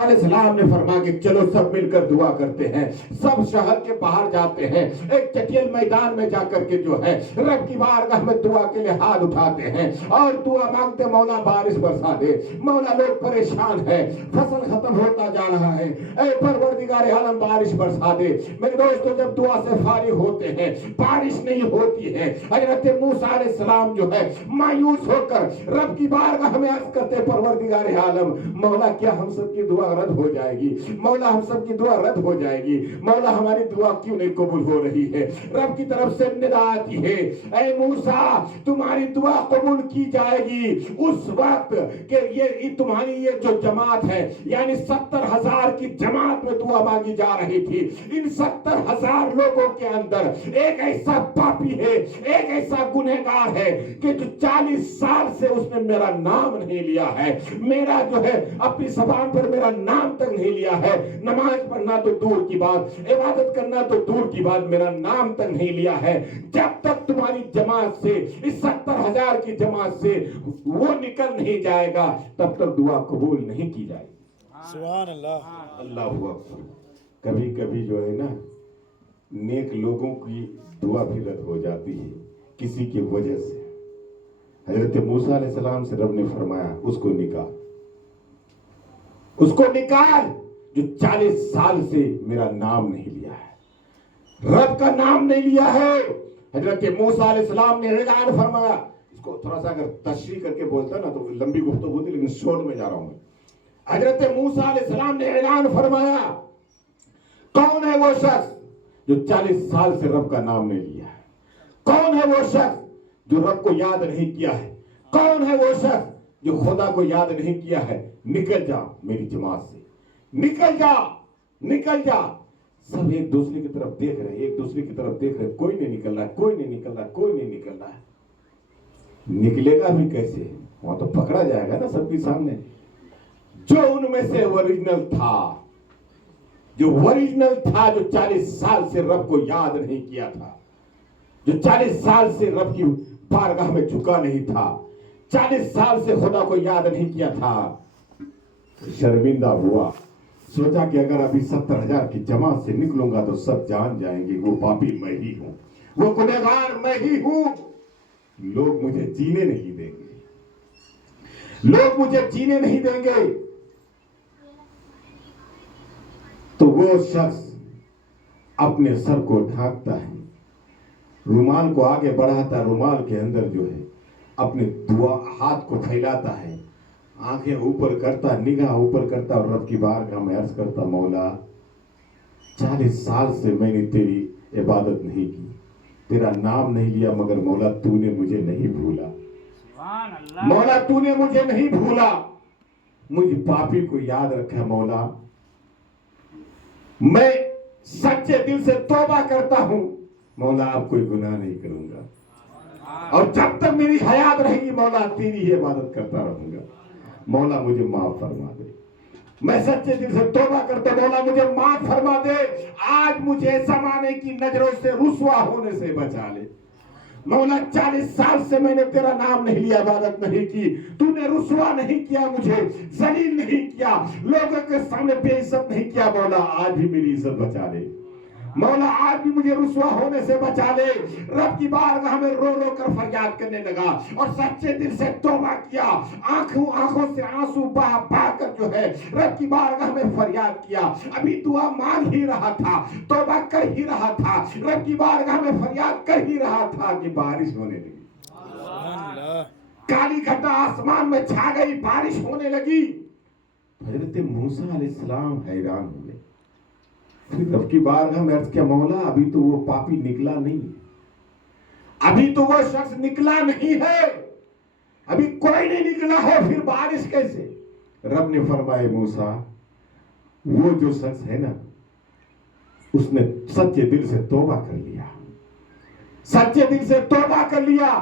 علیہ السلام نے فرمایا کہ چلو سب مل کر دعا کرتے ہیں. سب شہر کے باہر جاتے ہیں, ایک چٹیل میدان میں جا کر کے جو ہے رب کی بارگاہ میں دعا کے لیے ہاتھ اٹھاتے ہیں اور دعا مانگتے, مولا بارش برسا دے, مولا لوگ پریشان ہیں, فصل ختم ہوتا جا رہا ہے, اے پروردگار عالم بارش برسا دے. میرے دوستو, جب دعا سے فارغ ہوتے ہیں بارش نہیں ہوتی ہے, حضرت موسیٰ علیہ السلام جو ہے مایوس ہو کر رب کی بارگاہ میں عرض کرتے, پروردگار عالم مولا کیا ہم سب کی دعا رد ہو جائے گی؟ مولا ہم سب کی دعا رد ہو جائے گی, مولا ہماری دعا کیوں نہیں قبول ہو رہی ہے؟ رب کی طرف سے ندا آتی ہے, اے موسیٰ تمہاری دعا قبول کی جائے گی اس وقت کہ یہ تمہاری یہ جو جماعت ہے, یعنی 70,000 کی جماعت میں دعا مانگی جا رہی تھی, ان 70,000 لوگوں کے اندر ایک ایسا پاپی ہے, ایک ایسا گنہگار ہے کہ جو 40 سال سے اس نے میرا نام نہیں لیا ہے, میرا جو ہے اپنی زبان پر میرا نام تک نہیں لیا ہے, نماز پڑھنا تو دور کی بات, عبادت کرنا تو دور کی بات, میرا نام تک نہیں لیا ہے. جب تک تمہاری جماعت سے, اس 70,000 کی جماعت سے وہ نکل نہیں جائے گا تب تک دعا قبول نہیں کی جائے گی. سبحان اللہ. اللہ اکبر. کبھی کبھی جو ہے نا نیک لوگوں کی دعا بھی رد ہو جاتی ہے کسی کی وجہ سے. حضرت موسیٰ علیہ السلام سے رب نے فرمایا اس کو نکال, اس کو نکال جو 40 سال سے میرا نام نہیں لیا ہے, رب کا نام نہیں لیا ہے. حضرت موسیٰ علیہ السلام نے اعلان فرمایا, اس کو تھوڑا سا اگر تشریح کر کے بولتا نا تو لمبی گفتگو ہوتی, لیکن شورٹ میں جا رہا ہوں میں. حضرت موسیٰ علیہ السلام نے اعلان فرمایا, کون ہے وہ شخص جو 40 سال سے رب کا نام نہیں لیا ہے؟ کون ہے وہ شخص جو رب کو یاد نہیں کیا ہے؟ کون ہے وہ شخص جو خدا کو یاد نہیں کیا ہے؟ نکل جا میری جماعت سے, نکل جا, نکل جا. سب ایک دوسرے کی طرف دیکھ رہے, ایک دوسرے کی طرف دیکھ رہے, کوئی نہیں نکل رہا, کوئی نہیں نکل رہا, کوئی نہیں نکل رہا. نکلے گا بھی کیسے؟ وہاں تو پکڑا جائے گا نا سب کے سامنے. جو ان میں سے اوریجنل تھا, جو اوریجنل تھا, جو 40 سال سے رب کو یاد نہیں کیا تھا, جو 40 سال سے رب کی بارگاہ میں جھکا نہیں تھا, 40 سال سے خدا کو یاد نہیں کیا تھا, شرمندہ ہوا. سوچا کہ اگر ابھی 70,000 کی جماعت سے نکلوں گا تو سب جان جائیں گے وہ پاپی میں ہی ہوں, وہ گنہگار میں ہی ہوں, لوگ مجھے جینے نہیں دیں گے, لوگ مجھے جینے نہیں دیں گے. تو وہ شخص اپنے سر کو ڈھانکتا ہے, رومال کو آگے بڑھاتا ہے, رومال کے اندر جو ہے اپنے دعا ہاتھ کو پھیلاتا ہے, آنکھیں اوپر کرتا, نگاہ اوپر کرتا اور رب کی بارگاہ میں عرض کرتا, مولا 40 سال سے میں نے تیری عبادت نہیں کی, تیرا نام نہیں لیا, مگر مولا تو نے مجھے نہیں بھولا, مولا تو نے مجھے نہیں بھولا, مجھ پاپی کو یاد رکھا. مولا میں سچے دل سے توبہ کرتا ہوں, مولا اب کوئی گناہ نہیں کروں گا, اور جب تک میری حیات رہے گی مولا تیری ہی عبادت کرتا رہوں گا, مولا مجھے معاف فرما دے. میں سچے دل سے توبہ کرتا, مولا مجھے معاف فرما دے, آج مجھے زمانے کی نظروں سے رسوا ہونے سے بچا لے. مولا 40 سال سے میں نے تیرا نام نہیں لیا, عبادت نہیں کی, تو نے رسوا نہیں کیا, مجھے ذلیل نہیں کیا, لوگوں کے سامنے بے عزت نہیں کیا, مولا آج بھی میری عزت بچا لے, مولا آج بھی مجھے رسوا ہونے سے بچا لے. رب کی بارگاہ میں رو رو کر فریاد کرنے لگا اور سچے دل سے توبہ کیا, آنکھوں سے آنسو بہا بہا کر جو ہے رب کی بارگاہ میں فریاد کیا. ابھی دعا مانگ ہی رہا تھا, توبہ کر ہی رہا تھا, رب کی بارگاہ میں فریاد کر ہی رہا تھا کہ بارش ہونے لگی. کالی گھٹا آسمان میں چھا گئی, بارش ہونے لگی. حضرت موسیٰ علیہ السلام حیران ہوئے, پھر رب کی بارگاہ میں عرض کیا, مولا ابھی تو وہ پاپی نکلا نہیں ہے, ابھی تو وہ شخص نکلا نہیں ہے, ابھی کوئی نہیں نکلا ہے, پھر بارش کیسے؟ رب نے فرمایا, موسیٰ وہ جو شخص ہے نا اس نے سچے دل سے توبہ کر لیا, سچے دل سے توبہ کر لیا.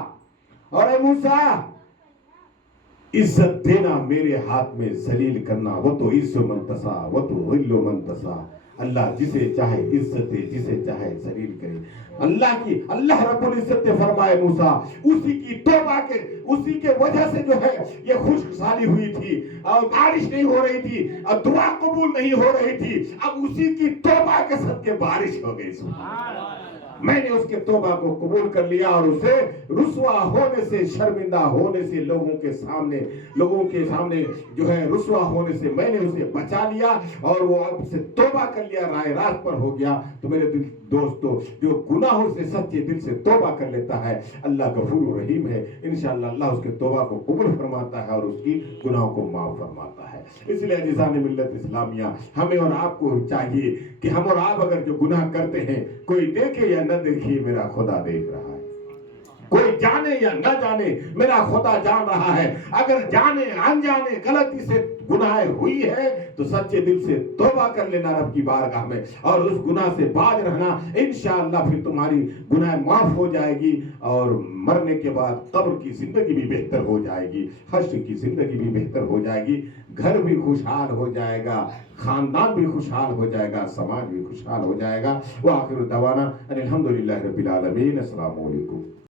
اور اے موسیٰ عزت دینا میرے ہاتھ میں, ذلیل کرنا وہ تو عز من تسا وہ تو ذل من تسا, اللہ جسے چاہے عزت دے، جسے چاہے ذلیل کرے۔ اللہ رب العزت نے فرمائے موسیٰ اسی کی توبہ کے، اسی کے وجہ سے جو ہے یہ خشک سالی ہوئی تھی اور بارش نہیں ہو رہی تھی اور دعا قبول نہیں ہو رہی تھی، اب اسی کی توبہ کے صدقے بارش ہو گئی۔ سبحان اللہ، میں نے اس کے توبہ کو قبول کر لیا اور اسے رسوا ہونے سے، شرمندہ ہونے سے، لوگوں کے سامنے جو ہے رسوا ہونے سے میں نے اسے بچا لیا اور وہ اب سے توبہ کر لیا، رائے راست پر ہو گیا۔ تو میرے دوستو، جو گناہوں سے سچے دل سے توبہ کر لیتا ہے اللہ غفور و رحیم ہے، انشاءاللہ اللہ اس کے توبہ کو قبول فرماتا ہے اور اس کی گناہوں کو معاف فرماتا ہے۔ اس لیے عزیزان ملت اسلامیہ، ہمیں اور آپ کو چاہیے کہ ہم اور آپ اگر جو گناہ کرتے ہیں، کوئی دیکھے یا نہ دیکھے میرا خدا دیکھ رہا ہے، کوئی جانے یا نہ جانے میرا خدا جان رہا ہے۔ اگر جانے انجانے غلطی سے گناہ ہوئی ہے تو سچے دل سے توبہ کر لینا رب کی بارگاہ میں اور اس گناہ سے باز رہنا، انشاءاللہ پھر تمہاری گناہ معاف ہو جائے گی اور مرنے کے بعد قبر کی زندگی بھی بہتر ہو جائے گی، حشر کی زندگی بھی بہتر ہو جائے گی، گھر بھی خوشحال ہو جائے گا، خاندان بھی خوشحال ہو جائے گا، سماج بھی خوشحال ہو جائے گا۔ وآخر دعوانا ان الحمدللہ رب العالمین۔ السلام علیکم۔